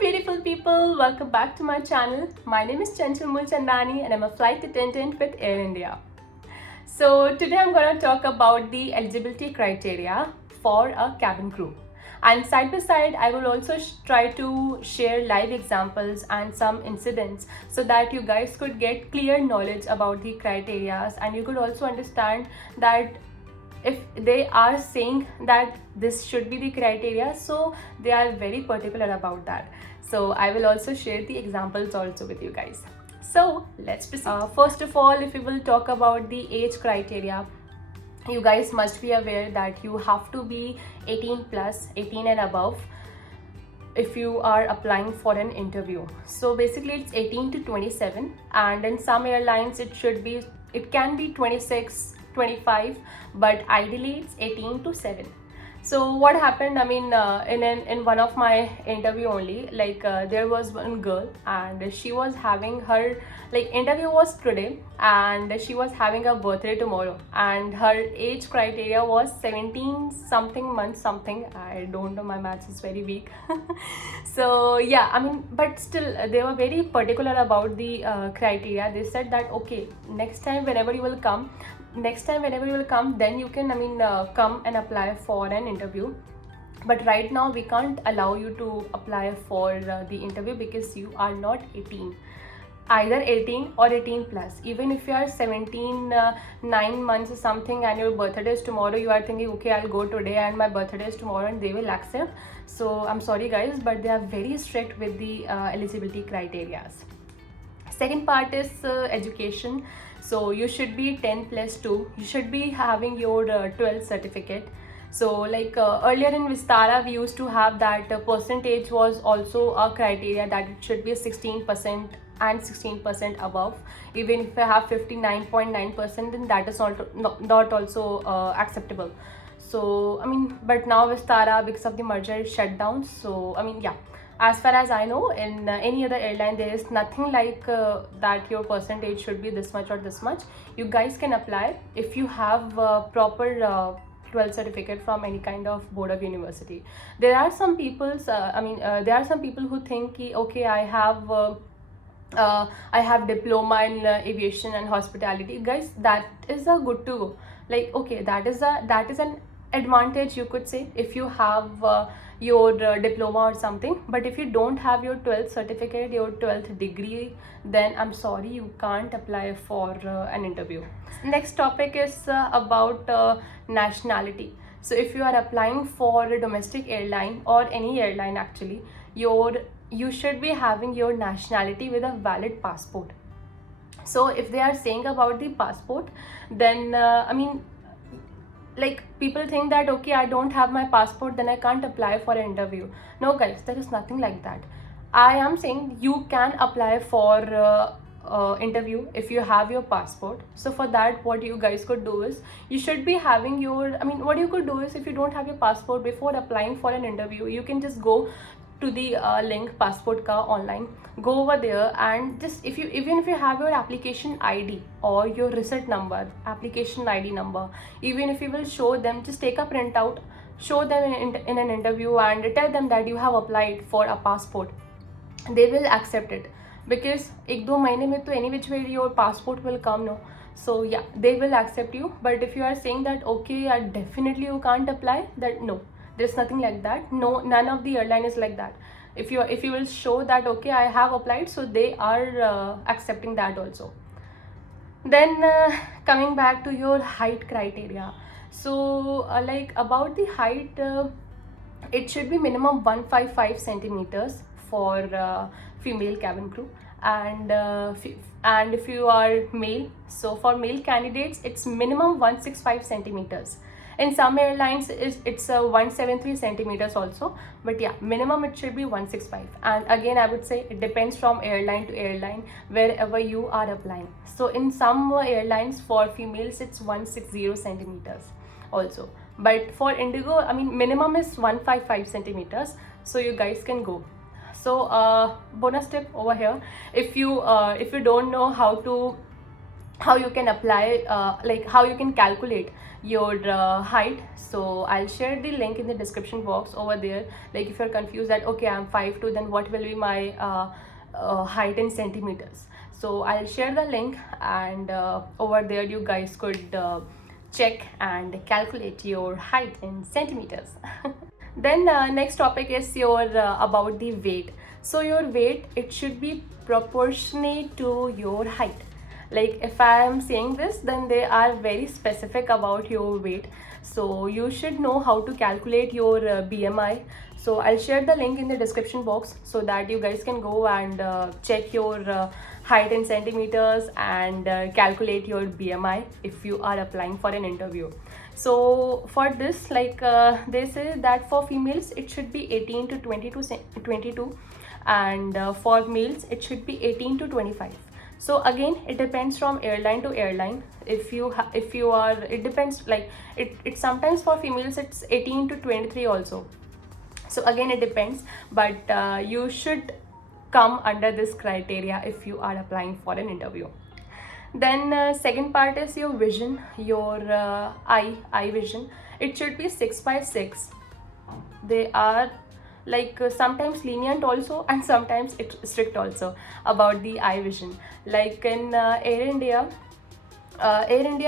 beautiful people, welcome back to my channel. My name is Chanchal Mulchandani and I'm a flight attendant with Air India. So today I'm going to talk about the eligibility criteria for a cabin crew. And side by side, I will also try to share live examples and some incidents so that you guys could get clear knowledge about the criteria, and you could also understand that if they are saying that this should be the criteria, so they are very particular about that. So I will also share the examples also with you guys. So let's proceed. First of all, if we will talk about the age criteria, you guys must be aware that you have to be 18 plus, 18 and above if you are applying for an interview. So basically it's 18 to 27, and in some airlines it can be 26, 25, but ideally it's 18 to 7. So what happened, in one of my interview only, there was one girl and she was having her interview was today and she was having a birthday tomorrow, and her age criteria was 17 something months something. I don't know, my maths is very weak. So yeah, but still they were very particular about the criteria. They said that okay, next time whenever you will come, then you can come and apply for an interview, but right now we can't allow you to apply for the interview because you are not 18, either 18 or 18 plus. Even if you are 17 9 months or something and your birthday is tomorrow, you are thinking okay, I'll go today and my birthday is tomorrow, and they will accept. So I'm sorry guys, but they are very strict with the eligibility criteria. Second part is education. So you should be 10 plus 2. You should be having your 12th certificate. So earlier in Vistara, we used to have that percentage was also a criteria, that it should be 16% and 16% above. Even if I have 59.9%, then that is not also acceptable. So but now Vistara, because of the merger, is shut down. So yeah, as far as I know, in any other airline there is nothing like that your percentage should be this much or this much. You guys can apply if you have proper 12 certificate from any kind of board of university. There are some people who think okay, I have diploma in aviation and hospitality. Guys, that is a good to go. Okay, that is an advantage, you could say, if you have your diploma or something. But if you don't have your 12th certificate, your 12th degree, then I'm sorry, you can't apply for an interview. Next topic is about nationality. So if you are applying for a domestic airline or any airline, actually you should be having your nationality with a valid passport. So if they are saying about the passport, then people think that okay, I don't have my passport, then I can't apply for an interview. No guys, there is nothing like that. I am saying you can apply for interview if you have your passport. So for that, what you guys could do is, you should be having your what you could do is, if you don't have your passport, before applying for an interview, you can just go to the link Passport Ka online, go over there, and just even if you have your application ID or your receipt number, application ID number, even if you will show them, just take a printout, show them in an interview and tell them that you have applied for a passport. They will accept it, because 1-2 mahine mein to any which way your passport will come, no. So yeah, they will accept you. But if you are saying that okay, definitely you can't apply, that no, there's nothing like that. No, none of the airline is like that. If you will show that okay, I have applied, so they are accepting that also. Then coming back to your height criteria. So about the height, it should be minimum 155 centimeters for female cabin crew, and if you are male, so for male candidates it's minimum 165 centimeters. In some airlines it's 173 centimeters also, but yeah, minimum it should be 165. And again, I would say it depends from airline to airline, wherever you are applying. So in some airlines for females it's 160 centimeters also, but for Indigo, minimum is 155 centimeters, so you guys can go. So bonus tip over here, if you don't know how to how you can apply, like how you can calculate your height. So I'll share the link in the description box over there. Like if you're confused that okay, I'm 5'2", then what will be my height in centimeters, so I'll share the link, and over there you guys could check and calculate your height in centimeters. Then next topic is your about the weight. So your weight, it should be proportionate to your height. Like if I am saying this, then they are very specific about your weight, so you should know how to calculate your BMI. So I'll share the link in the description box so that you guys can go and check your height in centimeters and calculate your BMI if you are applying for an interview. So for this, like they say that for females it should be 18 to 22, and for males it should be 18 to 25. So again, it depends from airline to airline. If you are, it depends, like it sometimes for females it's 18 to 23 also. So again, it depends, but you should come under this criteria if you are applying for an interview. Then second part is your vision, your eye vision. It should be 6 by 6. They are like sometimes lenient also, and sometimes it's strict also about the eye vision. Like in Air India,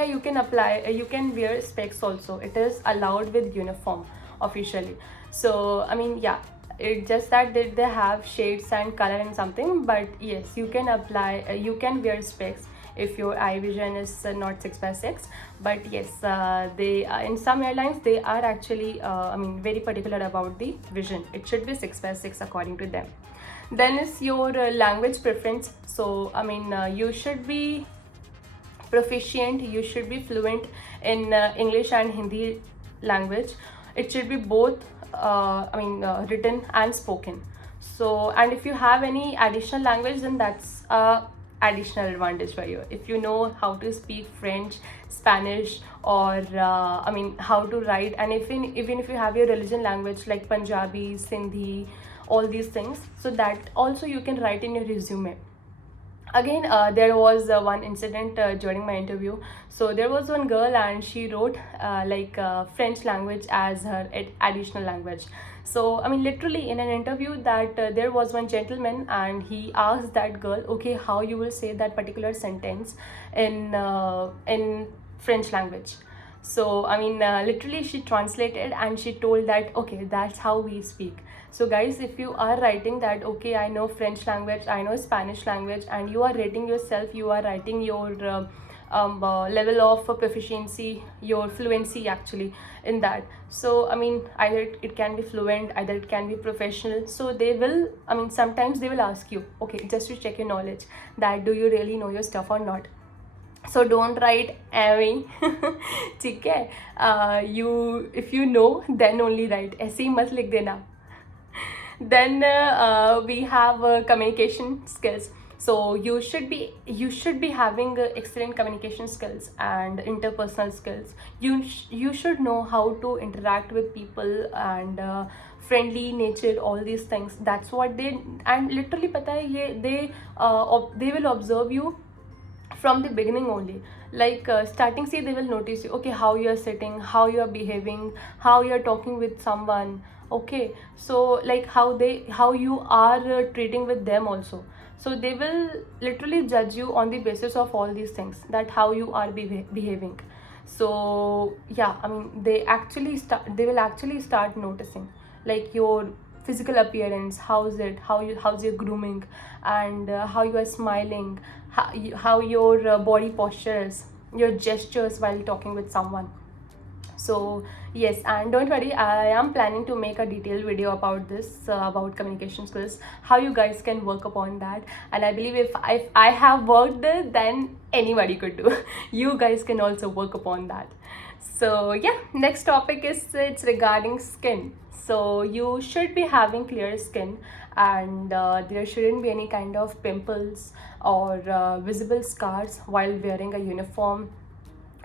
you can apply, you can wear specs also. It is allowed with uniform officially. So I mean, yeah, it's just that they have shades and color and something, but yes, you can apply, you can wear specs if your eye vision is not 6 by 6. But yes, they in some airlines they are actually I mean very particular about the vision. It should be 6 by 6 according to them. Then is your language preference. So I mean you should be proficient, you should be fluent in English and Hindi language. It should be both written and spoken. So, and if you have any additional language, then that's additional advantage for you. If you know how to speak French, Spanish, or how to write, and even if you have your religion language like Punjabi, Sindhi, all these things, so that also you can write in your resume. Again, there was one incident during my interview. So there was one girl and she wrote French language as her additional language. So I mean literally in an interview that there was one gentleman and he asked that girl, okay, how you will say that particular sentence in French language. So I mean literally she translated and she told that okay, that's how we speak. So guys, if you are writing that okay, I know French language, I know Spanish language, and you are rating yourself, you are writing your level of proficiency, your fluency actually in that. So I mean either it can be fluent, either it can be professional. So they will, I mean sometimes they will ask you, okay, just to check your knowledge, that do you really know your stuff or not. So don't write एवी ठीक है, you if you know then only write, ऐसे ही मत लिख देना. Then we have communication skills. So you should be having excellent communication skills and interpersonal skills. You should know how to interact with people and friendly nature, all these things. That's what they, and literally पता है ये they will observe you from the beginning only. Like starting see, they will notice you, okay, how you are sitting, how you are behaving, how you are talking with someone. Okay, so like how you are treating with them also. So they will literally judge you on the basis of all these things, that how you are behaving. So yeah, I mean they will actually start noticing like your physical appearance, how's your grooming, and how you are smiling, how your body posture is, your gestures while talking with someone. So yes, and don't worry, I am planning to make a detailed video about this, about communication skills, how you guys can work upon that. And I believe if I have worked it, then anybody could do. You guys can also work upon that. So yeah, next topic is, it's regarding skin. So you should be having clear skin, and there shouldn't be any kind of pimples or visible scars while wearing a uniform,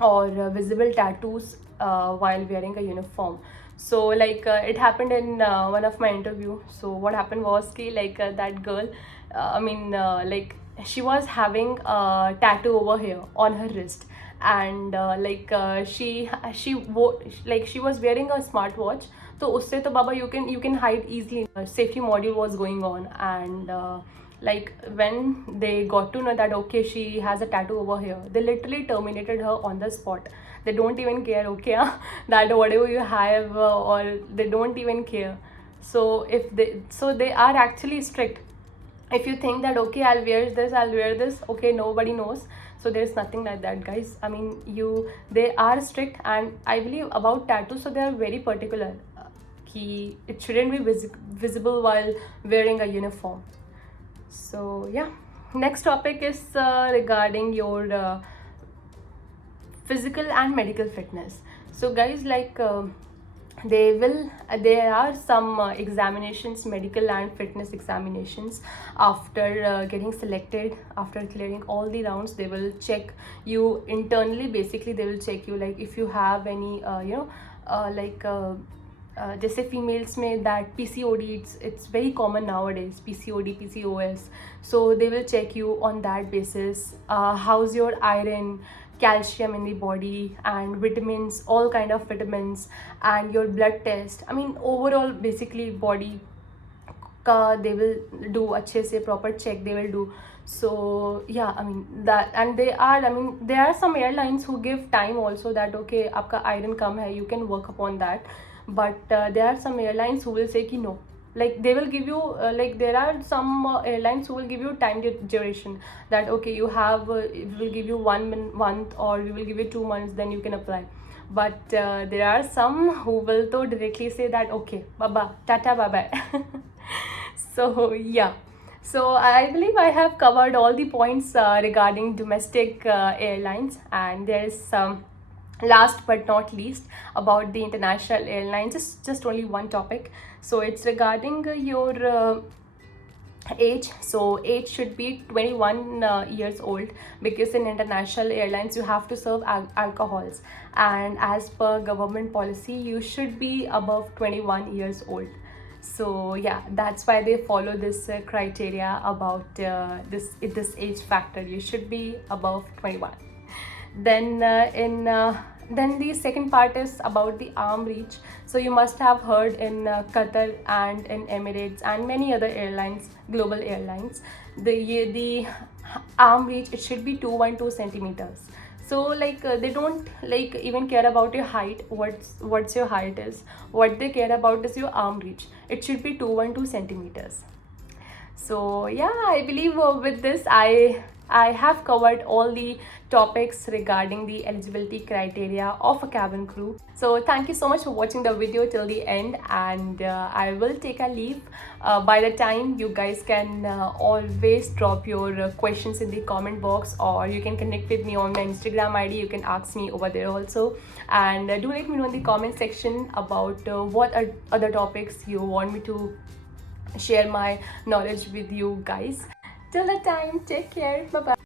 or visible tattoos while wearing a uniform. So like it happened in one of my interview. So what happened was ki, like that girl, like she was having a tattoo over here on her wrist, and like she was wearing a smartwatch. तो उससे तो बाबा you can hide easily. Safety module was going on, and like when they got to know that okay, she has a tattoo over here, they literally terminated her on the spot. They don't even care, okay, that whatever you have, or they don't even care. So they are actually strict. If you think that okay, I'll wear this, okay, nobody knows. So there's nothing like that, guys. I mean, they are strict, and I believe about tattoos, so they are very particular. It shouldn't be visible while wearing a uniform. So yeah, next topic is regarding your physical and medical fitness. So guys, like there are some examinations, medical and fitness examinations. After getting selected, after clearing all the rounds, they will check you internally. Basically they will check you like if you have any जैसे females में that PCOD, it's very common nowadays, PCOD, PCOS. So they will check you on that basis. How's your iron, calcium in the body, and vitamins, all kind of vitamins, and your blood test. I mean overall basically body का they will do अच्छे से proper check they will do. So yeah, I mean that, and there are some airlines who give time also that okay, आपका iron कम है, you can work upon that. But there are some airlines who will say कि no, like they will give you like there are some airlines who will give you time duration, that okay, you have it will give you 1 month, or we will give you 2 months, then you can apply. But there are some who will to directly say that okay, baba tata, bye bye. So yeah, so I believe I have covered all the points regarding domestic airlines, and there is some last but not least about the international airlines, just only one topic. So it's regarding your age. So age should be 21 years old, because in international airlines you have to serve alcohols, and as per government policy you should be above 21 years old. So yeah, that's why they follow this criteria about this age factor. You should be above 21. Then the second part is about the arm reach. So you must have heard in Qatar and in Emirates and many other airlines, global airlines, the arm reach, it should be 212 centimeters. So like they don't like even care about your height, what's your height is. What they care about is your arm reach. It should be 212 centimeters. So yeah, I believe with this I have covered all the topics regarding the eligibility criteria of a cabin crew. So thank you so much for watching the video till the end, and I will take a leave. By the time, you guys can always drop your questions in the comment box, or you can connect with me on my Instagram ID. You can ask me over there also, and do let me know in the comment section about what other topics you want me to share my knowledge with you guys. Till that time, take care. Bye bye.